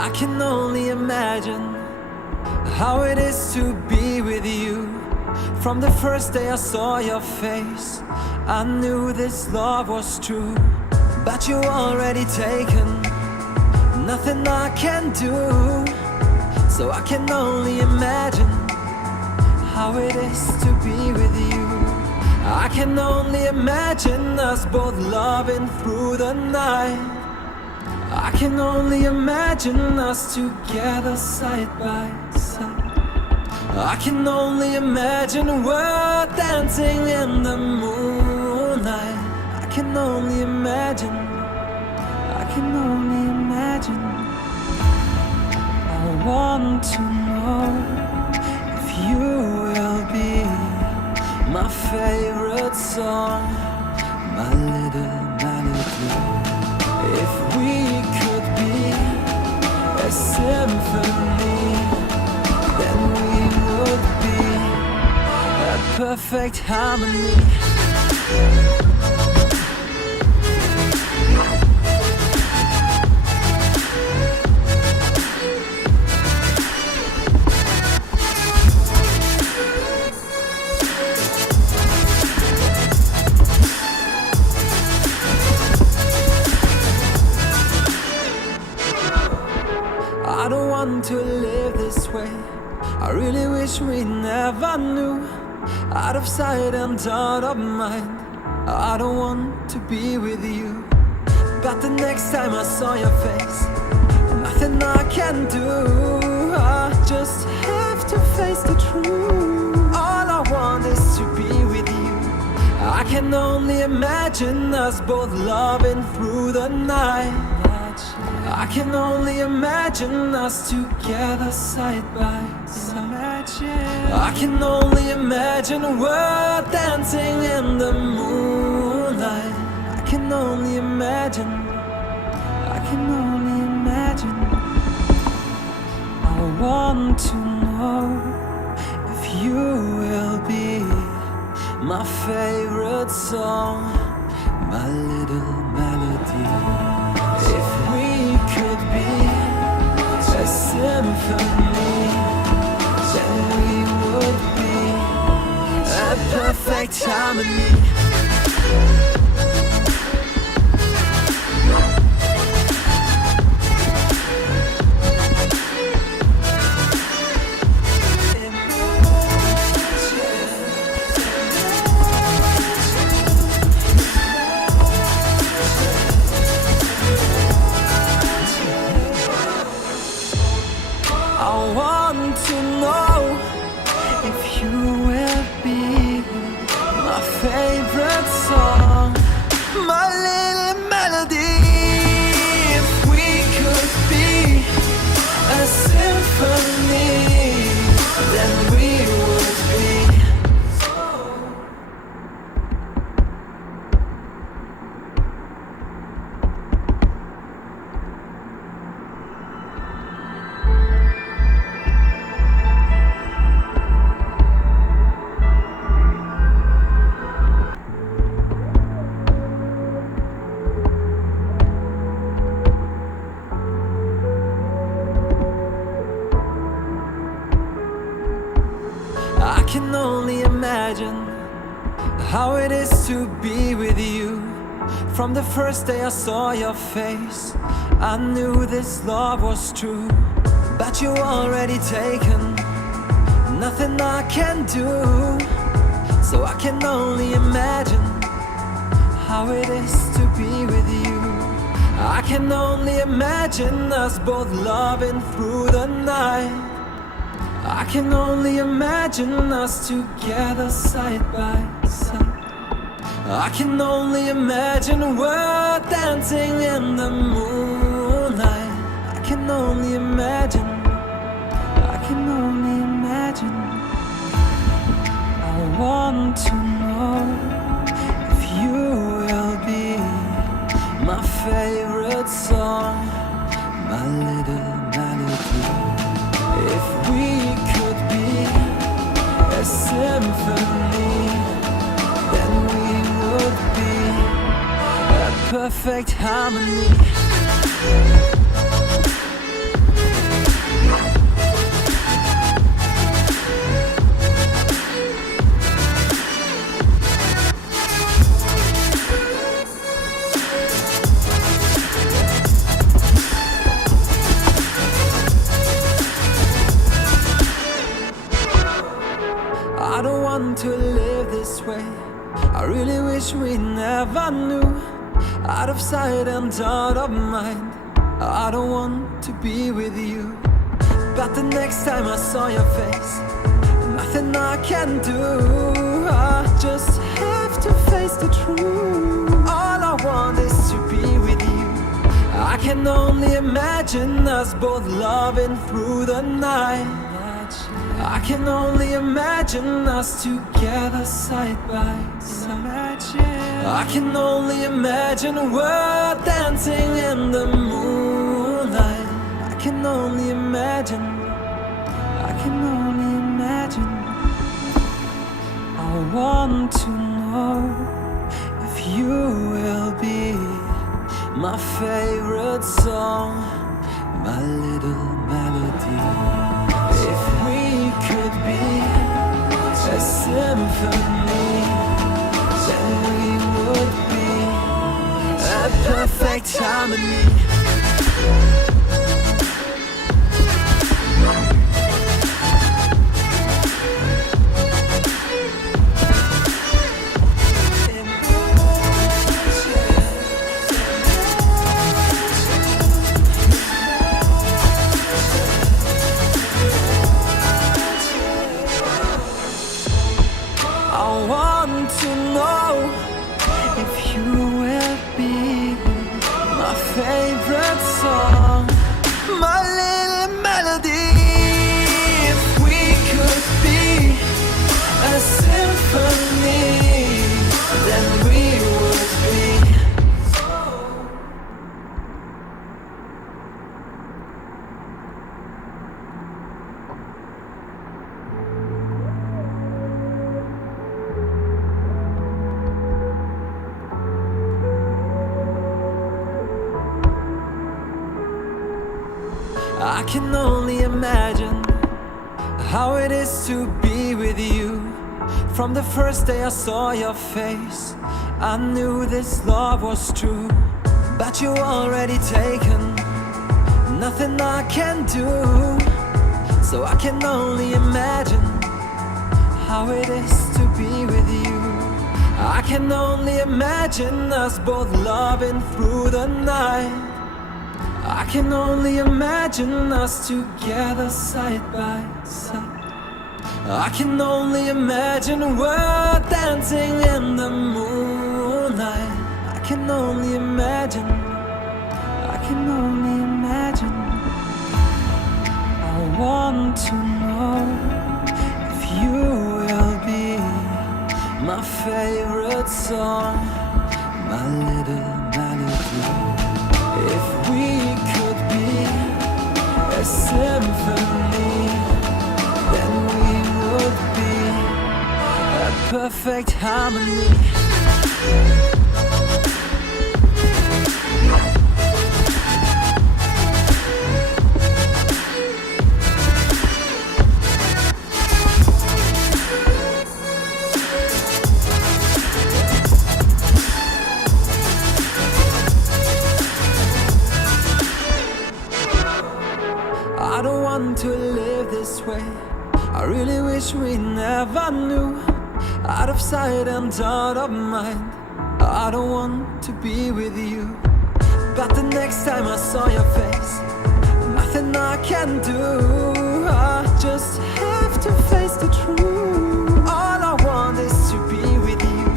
I can only imagine how it is to be with you. From the first day I saw your face, I knew this love was true. But you already taken, nothing I can do. So I can only imagine how it is to be with you. I can only imagine us both loving through the night. I can only imagine us together side by side. I can only imagine we're dancing in the moonlight. I can only imagine, I can only imagine. I want to know if you will be my favorite song, my little melody. If we could be a symphony, then we would be a perfect harmony. I don't want to live this way. I really wish we never knew. Out of sight and out of mind, I don't want to be with you. But the next time I saw your face, nothing I can do. I just have to face the truth. All I want is to be with you. I can only imagine us both loving through the night. I can only imagine us together side by side. I can only imagine we're dancing in the moonlight. I can only imagine, I can only imagine. I want to know if you will be my favorite song, my little melody. If we could be a symphony, then we would be a perfect harmony. I want to know if you will be my favorite song, my little melody. If we could be a symphony, then we would be. I can only imagine how it is to be with you. From the first day I saw your face, I knew this love was true. But you already taken, nothing I can do. So I can only imagine how it is to be with you. I can only imagine us both loving through the night. I can only imagine us together side by side. I can only imagine we're dancing in the moonlight. I can only imagine, I can only imagine. I want to know if you will be my favorite song, my little melody. If we could be a symphony, then we would be a perfect harmony. wish we never knew. Out of sight and out of mind, I don't want to be with you. But the next time I saw your face, nothing I can do. I just have to face the truth. All I want is to be with you. I can only imagine us both loving through the night. I can only imagine us together side by side. I can only imagine we're dancing in the moonlight. I can only imagine. I can only imagine. I want to know if you will be my favorite song, my little melody. If we could be a symphony, then we would be a perfect harmony. I want to know if you will be my favorite song, my little melody. If we could be a symphony, then we would be. I can only imagine how it is to be with you. From the first day I saw your face, I knew this love was true. But you already taken, nothing I can do. So I can only imagine how it is to be with you. I can only imagine us both loving through the night. I can only imagine us together side by side. I can only imagine we're dancing in the moonlight. I can only imagine. I can only imagine. I want to know if you will be my favorite song, my little melody. If we could be a symphony, then we would be a perfect harmony. I don't want to live this way. I really wish we never knew. Out of sight and out of mind, I don't want to be with you. But the next time I saw your face, nothing I can do. I just have to face the truth. All I want is to be with you.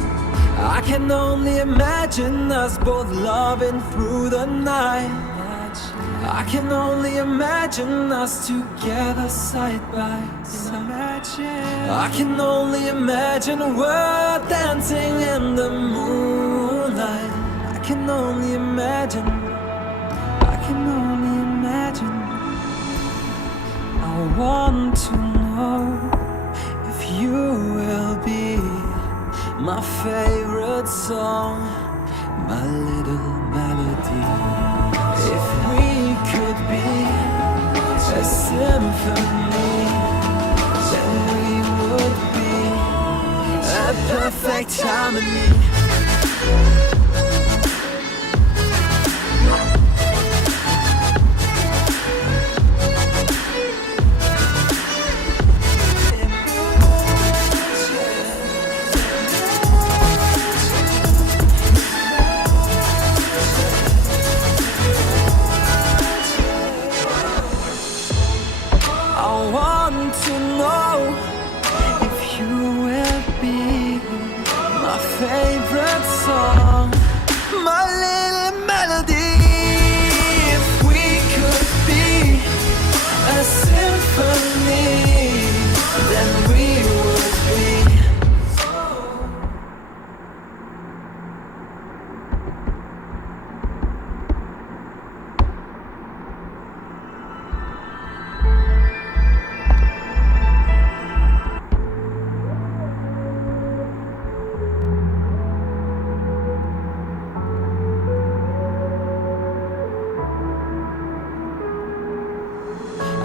I can only imagine us both loving through the night. I can only imagine us together side by side. I can only imagine we're dancing in the moonlight. I can only imagine. I can only imagine. I want to know if you will be my favorite song, my little melody. If we could be a symphony, then we would be a perfect harmony. my little melody. If we could be a symphony, then we would be.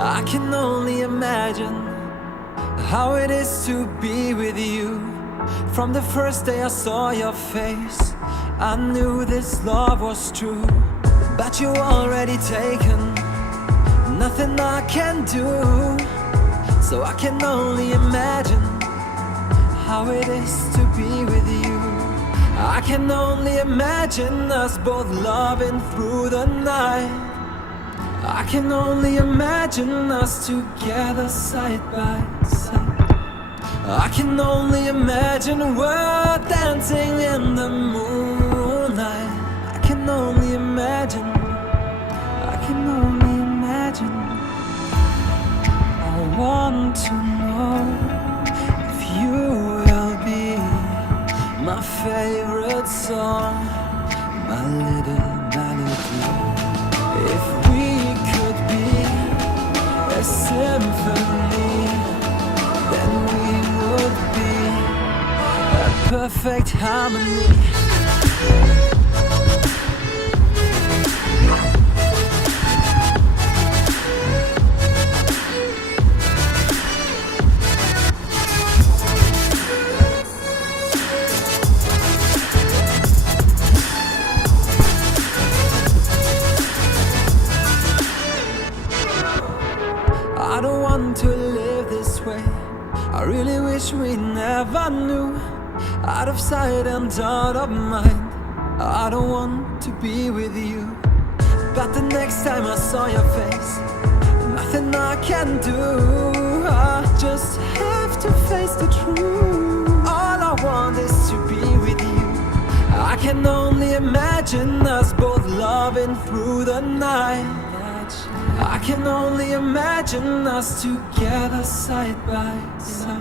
I can only imagine how it is to be with you. From the first day I saw your face, I knew this love was true. But you already taken, nothing I can do. So I can only imagine how it is to be with you. I can only imagine us both loving through the night. I can only imagine us together side by side. I can only imagine we're dancing in the moonlight. I can only imagine, I can only imagine. I want to know if you will be my favorite song, my little melody. If we could be a symphony, then we would be a perfect harmony. I don't want to live this way. I really wish we never knew. Out of sight and out of mind, I don't want to be with you. But the next time I saw your face, nothing I can do. I just have to face the truth. All I want is to be with you. I can only imagine us both loving through the night. I can only imagine us together side by side.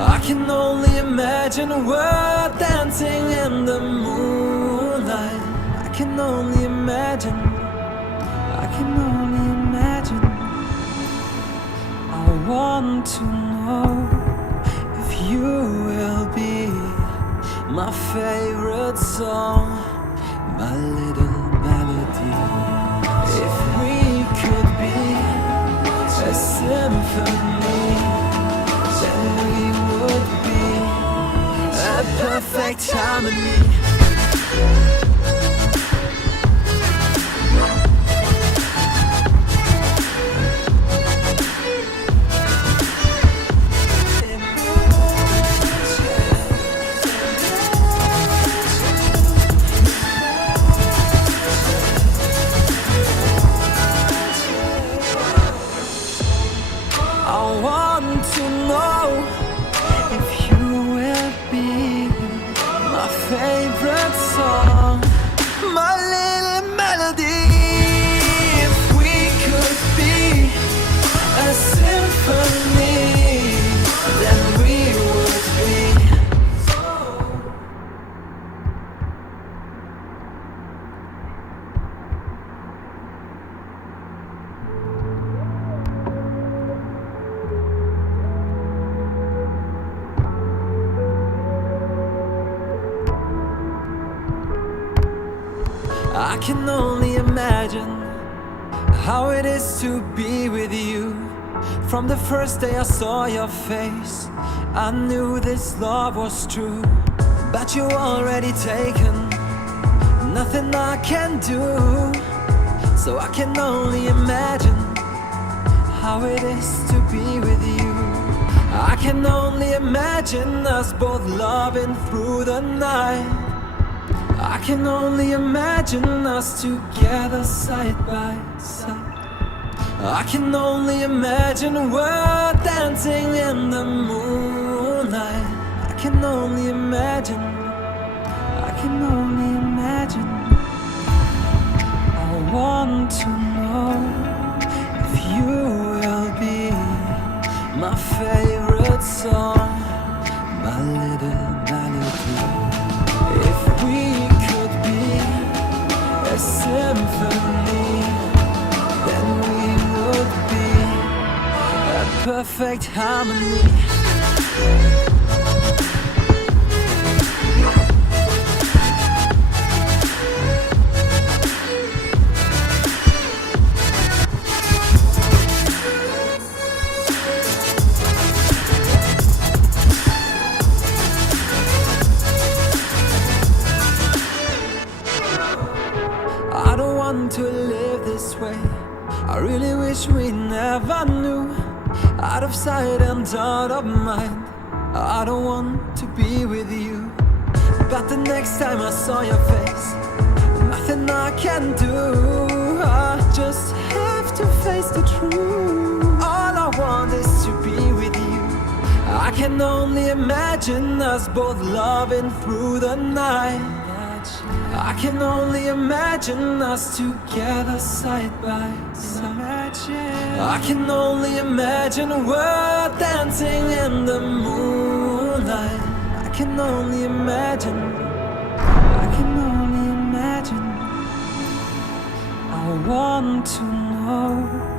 I can only imagine we're dancing in the moonlight. I can only imagine, I can only imagine. I want to know if you will be my favorite song, my little melody. If we could be a symphony, then we would be a perfect harmony. I want to know if you will be my favorite song, my little melody. If we could be a symphony, then we would be. I can only imagine how it is to be with you. From the first day I saw your face, I knew this love was true. But you already taken, nothing I can do. So I can only imagine how it is to be with you. I can only imagine us both loving through the night. I can only imagine us together side by side. I can only imagine we're dancing in the moonlight. I can only imagine, I can only imagine. perfect harmony. I don't want to live this way. I really wish we never knew. Out of sight and out of mind, I don't want to be with you. But the next time I saw your face, nothing I can do. I just have to face the truth. All I want is to be with you. I can only imagine us both loving through the night. I can only imagine us together side by side. I can only imagine we're dancing in the moonlight. I can only imagine. I can only imagine. I want to know.